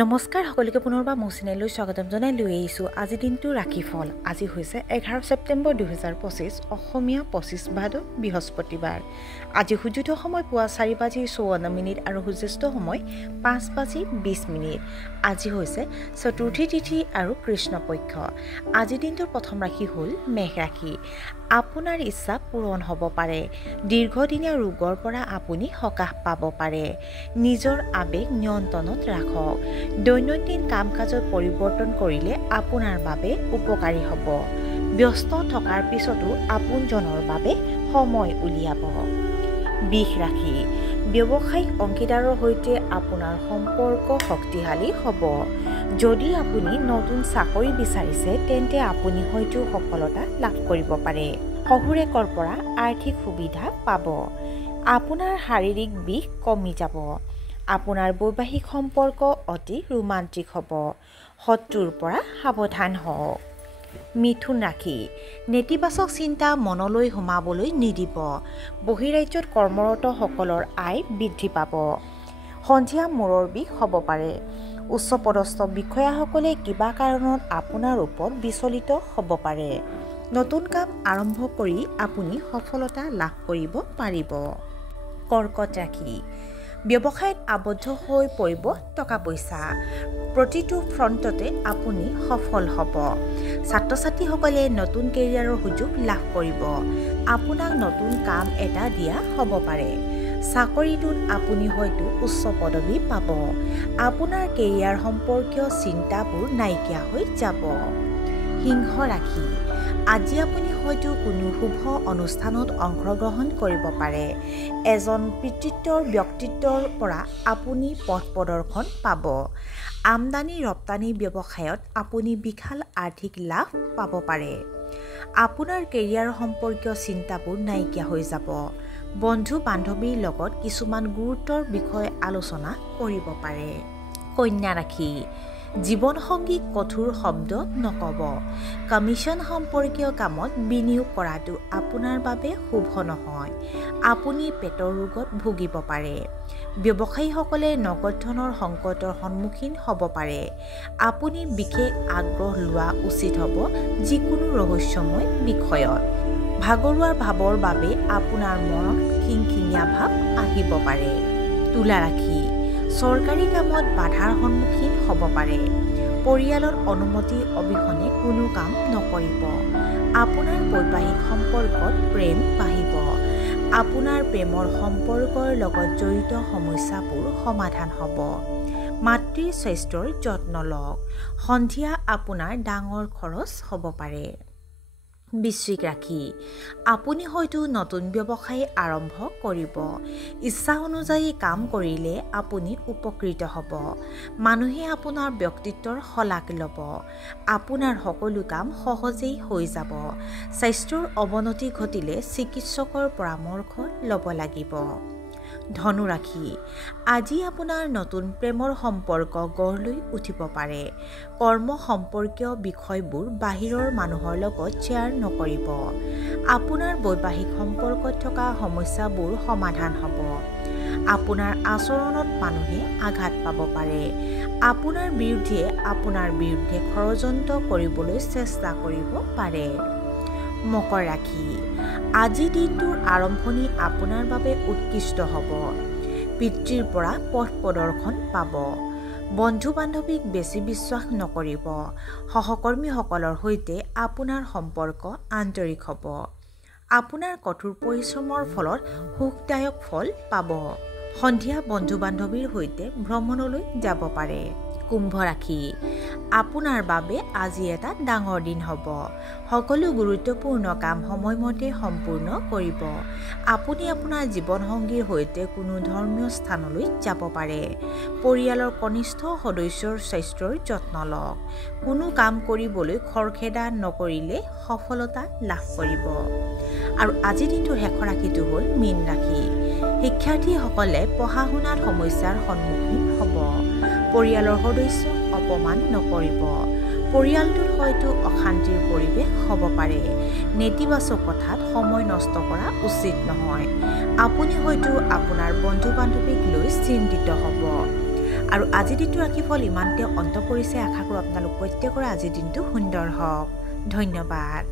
নমস্কাৰ সকলোকে পুনৰবাৰ মোৰ চেনেললৈ স্বাগতম জনাই লৈ আহিছোঁ আজি দিনটো ৰাশিফল আজি হৈছে 11 ছেপ্টেম্বৰ 2025 অসমীয়া 25 ভাদ বৃহস্পতিবাৰ আজি সূৰ্যোদয় সময় পুৱা 4:54 আৰু সূৰ্যাস্ত সময় 5:20 আজি হৈছে চতুৰ্থী তিথি আৰু কৃষ্ণপক্ষ আজি দিনটোৰ প্ৰথম ৰাশি হ'ল মেঘ ৰাশি আপোনাৰ ইচ্ছা পূৰণ হ'ব পাৰে দীৰ্ঘদিনীয়া ৰোগৰ পৰা আপুনি সকাহ পাব পাৰে নিজৰ আবেগ নিয়ন্ত্ৰণত ৰাখক দৈনন্দিন কাম-কাজত পৰিৱৰ্তন কৰিলে আপোনাৰ বাবে উপকাৰী হ'ব ব্যস্ত থকাৰ পিছতো আপোনজনৰ বাবে সময় উলিয়াব বৃষ ৰাশি ব্যৱসায়িক অংশীদাৰৰ সৈতে আপোনাৰ সম্পৰ্ক শক্তিশালী হ'ব যদি আপুনি নতুন চাকৰি বিচাৰিছে তেন্তে আপুনি হয়তো সফলতা লাভ কৰিব পাৰে শহুৰেকৰ পৰা আৰ্থিক সুবিধা পাব আপোনাৰ শাৰীৰিক বিষ কমি যাব আপোনাৰ বৈবাহিক সম্পৰ্ক অতি ৰোমান্টিক হ'ব শত্ৰুৰ পৰা সাৱধান হওক মিথুন ৰাশি নেতিবাচক চিন্তা মনলৈ সোমাবলৈ নিদিব বহিৰাজ্যত কৰ্মৰত সকলৰ আয় বৃদ্ধি পাব সন্ধিয়া মূৰৰ বিষ হ'ব পাৰে উচ্চপদস্থ বিষয়াসকলে কিবা কাৰণত আপোনাৰ ওপৰত বিচলিত হ'ব পাৰে নতুন কাম আৰম্ভ কৰি আপুনি সফলতা লাভ কৰিব পাৰিব কৰ্কট ৰাশি ব্যৱসায়ত আবদ্ধ হৈ পৰিব টকা পইচা প্ৰতিটো ফ্ৰণ্টতে আপুনি সফল হ'ব ছাত্ৰ-ছাত্ৰীসকলে নতুন কেৰিয়াৰৰ সুযোগ লাভ কৰিব আপোনাক নতুন কাম এটা দিয়া হ'ব পাৰে চাকৰিটোত আপুনি হয়তো উচ্চ পদবী পাব আপোনাৰ কেৰিয়াৰ সম্পৰ্কীয় চিন্তাবোৰ নাইকিয়া হৈ যাব সিংহ ৰাশি আজি আপুনি হয়তো কোনো শুভ অনুষ্ঠানত অংশগ্ৰহণ কৰিব পাৰে এজন পিতৃত্বৰ ব্যক্তিত্বৰ পৰা আপুনি পথ প্ৰদৰ্শন পাব আমদানি ৰপ্তানি ব্যৱসায়ত আপুনি বিশাল আৰ্থিক লাভ পাব পাৰে আপোনাৰ কেৰিয়াৰ সম্পৰ্কীয় চিন্তাবোৰ নাইকিয়া হৈ যাব বন্ধু বান্ধৱীৰ লগত কিছুমান গুৰুত্বৰ বিষয় আলোচনা কৰিব পাৰে কন্যা ৰাশি জীৱনসংগী কঠোৰ শব্দ নক'ব কমিশ্যন সম্পৰ্কীয় কামত বিনিয়োগ কৰাটো আপোনাৰ বাবে শুভ নহয় আপুনি পেটৰ ৰোগত ভুগিব পাৰে ব্যৱসায়ীসকলে নগদ ধনৰ সংকটৰ সন্মুখীন হ'ব পাৰে আপুনি বিশেষ আগ্ৰহ লোৱা উচিত হ'ব যিকোনো ৰহস্যময় বিষয়ত ভাগৰুৱাৰ ভাৱৰ বাবে আপোনাৰ মনত খিংখিঙীয়া ভাৱ আহিব পাৰে তুলা ৰাশি চৰকাৰী কামত বাধাৰ সন্মুখীন হ'ব পাৰে পৰিয়ালৰ অনুমতি অবিহনে কোনো কাম নকৰিব আপোনাৰ বৈবাহিক সম্পৰ্কত প্ৰেম বাঢ়িব আপোনাৰ প্ৰেমৰ সম্পৰ্কৰ লগত জড়িত সমস্যাবোৰ সমাধান হ'ব মাতৃৰ স্বাস্থ্যৰ যত্ন লওক সন্ধিয়া আপোনাৰ ডাঙৰ খৰচ হ'ব পাৰে বৃশ্চিক ৰাশি আপুনি হয়তো নতুন ব্যৱসায় আৰম্ভ কৰিব ইচ্ছা অনুযায়ী কাম কৰিলে আপুনি উপকৃত হ'ব মানুহে আপোনাৰ ব্যক্তিত্বৰ শলাগ ল'ব আপোনাৰ সকলো কাম সহজেই হৈ যাব স্বাস্থ্যৰ অৱনতি ঘটিলে চিকিৎসকৰ পৰামৰ্শ ল'ব লাগিব ধনু ৰাশি আজি আপোনাৰ নতুন প্ৰেমৰ সম্পৰ্ক গঢ় লৈ উঠিব পাৰে কৰ্ম সম্পৰ্কীয় বিষয়বোৰ বাহিৰৰ মানুহৰ লগত শ্বেয়াৰ নকৰিব আপোনাৰ বৈবাহিক সম্পৰ্কত থকা সমস্যাবোৰ সমাধান হ'ব আপোনাৰ আচৰণত মানুহে আঘাত পাব পাৰে আপোনাৰ বিৰুদ্ধে ষড়যন্ত্ৰ কৰিবলৈ চেষ্টা কৰিব পাৰে মকৰ ৰাশি আজি দিনটোৰ আৰম্ভণি আপোনাৰ বাবে উৎকৃষ্ট হ'ব পিতৃৰ পৰা পথ প্ৰদৰ্শন পাব বন্ধু-বান্ধৱীক বেছি বিশ্বাস নকৰিব সহকৰ্মীসকলৰ সৈতে আপোনাৰ সম্পৰ্ক আন্তৰিক হ'ব আপোনাৰ কঠোৰ পৰিশ্ৰমৰ ফলত সুখদায়ক ফল পাব সন্ধিয়া বন্ধু-বান্ধৱীৰ সৈতে ভ্ৰমণলৈ যাব পাৰে কুম্ভ ৰাশি আপোনাৰ বাবে আজি এটা ডাঙৰ দিন হ'ব সকলো গুৰুত্বপূৰ্ণ কাম সময়মতে সম্পূৰ্ণ কৰিব আপুনি আপোনাৰ জীৱনসংগীৰ সৈতে কোনো ধৰ্মীয় স্থানলৈ যাব পাৰে পৰিয়ালৰ কনিষ্ঠ সদস্যৰ স্বাস্থ্যৰ যত্ন লওক কোনো কাম কৰিবলৈ খৰখেদা নকৰিলে সফলতা লাভ কৰিব আৰু আজিৰ দিনটোৰ শেষৰ ৰাশিটো হ'ল মীন ৰাশি শিক্ষাৰ্থীসকলে পঢ়া-শুনাত সমস্যাৰ সন্মুখীন হ'ব পৰিয়ালৰ সদস্যক অপমান নকৰিব পৰিয়ালটোত হয়তো অশান্তিৰ পৰিৱেশ হ'ব পাৰে নেতিবাচক কথাত সময় নষ্ট কৰা উচিত নহয় আপুনি হয়তো আপোনাৰ বন্ধু-বান্ধৱীক লৈ চিন্তিত হ'ব আৰু আজিৰ দিনটো ৰাশিফল ইমানতে অন্ত পৰিছে আশা কৰোঁ আপোনালোক প্ৰত্যেকৰে আজিৰ দিনটো সুন্দৰ হওক ধন্যবাদ